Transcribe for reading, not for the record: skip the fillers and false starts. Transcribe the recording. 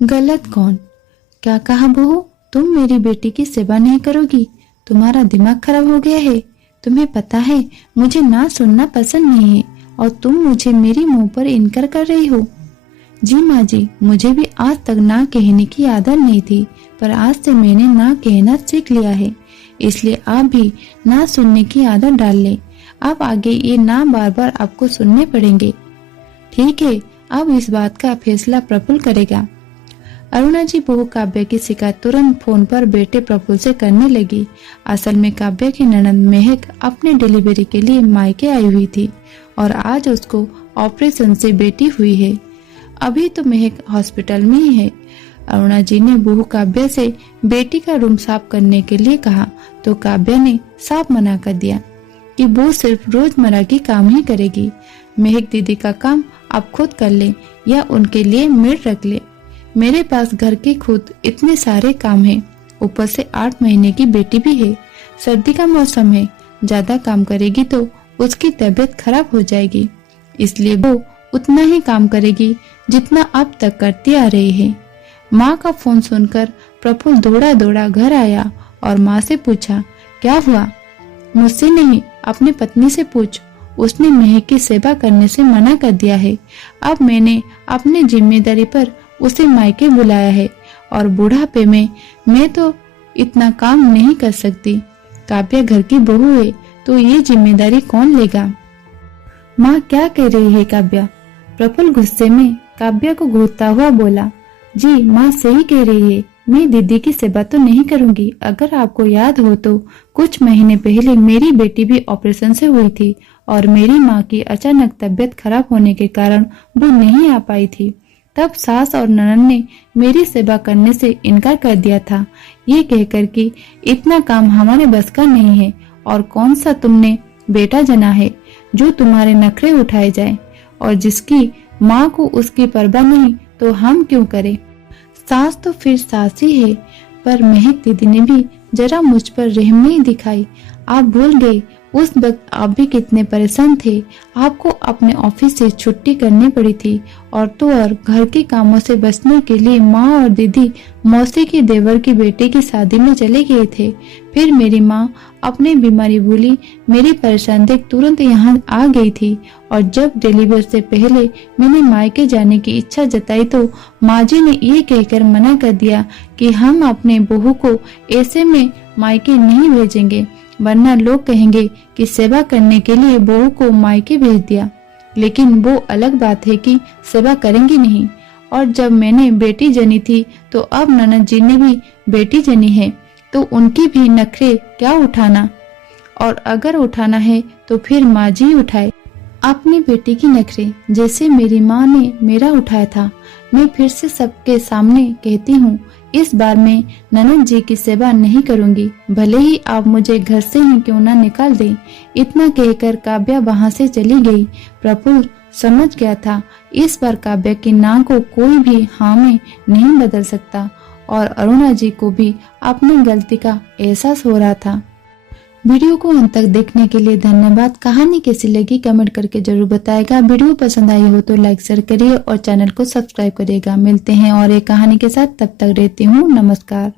गलत कौन? क्या कहा बहू? तुम मेरी बेटी की सेवा नहीं करोगी? तुम्हारा दिमाग खराब हो गया है? तुम्हें पता है मुझे ना सुनना पसंद नहीं है और तुम मुझे मेरी मुंह पर इनकार कर रही हो। जी माँ जी, मुझे भी आज तक ना कहने की आदत नहीं थी, पर आज से मैंने ना कहना सीख लिया है, इसलिए आप भी ना सुनने की आदत डाल लें। अब आगे ये ना बार बार आपको सुनने पड़ेंगे। ठीक है, अब इस बात का फैसला प्रफुल्ल करेगा। अरुणा जी बहू काव्या की शिकायत तुरंत फोन पर बेटे प्रफुल्ल से करने लगी। असल में काव्या की ननद महक अपने डिलीवरी के लिए मायके आई हुई थी और आज उसको ऑपरेशन से बेटी हुई है। अभी तो महक हॉस्पिटल में ही है। अरुणा जी ने बहू काव्या से बेटी का रूम साफ करने के लिए कहा तो काव्या ने साफ मना कर दिया कि वो सिर्फ रोजमर्रा की काम ही करेगी। महक दीदी का काम आप खुद कर ले या उनके लिए मेड रख ले। मेरे पास घर के खुद इतने सारे काम हैं, ऊपर से 8 महीने की बेटी भी है। सर्दी का मौसम है, ज्यादा काम करेगी तो उसकी तबीयत खराब हो जाएगी, इसलिए वो उतना ही काम करेगी जितना अब तक करती आ रही है। माँ का फोन सुनकर प्रफुल्ल दौड़ा दौड़ा घर आया और माँ से पूछा, क्या हुआ? मुझसे नहीं, अपनी पत्नी से पूछ। उसने महक की सेवा करने से मना कर दिया है। अब मैंने अपनी जिम्मेदारी पर उसे मायके बुलाया है और बुढ़ापे में मैं तो इतना काम नहीं कर सकती। काव्या घर की बहू है तो ये जिम्मेदारी कौन लेगा? माँ क्या कह रही है काव्या? प्रफुल्ल गुस्से में काव्या को घूरता हुआ बोला, जी माँ सही कह रही है, मैं दीदी की सेवा तो नहीं करूंगी। अगर आपको याद हो तो कुछ महीने पहले मेरी बेटी भी ऑपरेशन से हुई थी और मेरी माँ की अचानक तबीयत खराब होने के कारण वो नहीं आ पाई थी। तब सास और ननद ने मेरी सेवा करने से इनकार कर दिया था, ये कहकर कि इतना काम हमारे बस का नहीं है और कौन सा तुमने बेटा जना है जो तुम्हारे नखरे उठाए जाए, और जिसकी माँ को उसकी परवाह नहीं तो हम क्यों करें। सास तो फिर सास ही है, पर महक दीदी ने भी जरा मुझ पर रहम नहीं दिखाई। आप भूल गए उस वक्त आप भी कितने परेशान थे। आपको अपने ऑफिस से छुट्टी करनी पड़ी थी और तो और घर के कामों से बचने के लिए माँ और दीदी मौसी के देवर की बेटे की शादी में चले गए थे। फिर मेरी माँ अपनी बीमारी भूली मेरी परेशान देख तुरंत यहाँ आ गई थी और जब डिलीवर से पहले मैंने मायके जाने की इच्छा जताई तो माँ जी ने ये कहकर मना कर दिया कि हम अपने बहू को ऐसे में मायके नहीं भेजेंगे, वरना लोग कहेंगे कि सेवा करने के लिए बहू को मायके भेज दिया। लेकिन वो अलग बात है कि सेवा करेंगी नहीं। और जब मैंने बेटी जनी थी तो अब ननद जी ने भी बेटी जनी है तो उनकी भी नखरे क्या उठाना, और अगर उठाना है तो फिर माँ जी उठाए अपनी बेटी की नखरे, जैसे मेरी माँ ने मेरा उठाया था। मैं फिर से सबके सामने कहती हूँ, इस बार मैं ननद जी की सेवा नहीं करूंगी, भले ही आप मुझे घर से ही क्यों ना निकाल दें। इतना कहकर काव्या वहां से चली गई। प्रफुल्ल समझ गया था इस बार काव्या की ना को कोई भी हाँ में नहीं बदल सकता और अरुणा जी को भी अपनी गलती का एहसास हो रहा था। वीडियो को अंत तक देखने के लिए धन्यवाद। कहानी कैसी लगी कमेंट करके जरूर बताएगा। वीडियो पसंद आई हो तो लाइक शेयर करिए और चैनल को सब्सक्राइब करिएगा। मिलते हैं और एक कहानी के साथ, तब तक रहती हूँ नमस्कार।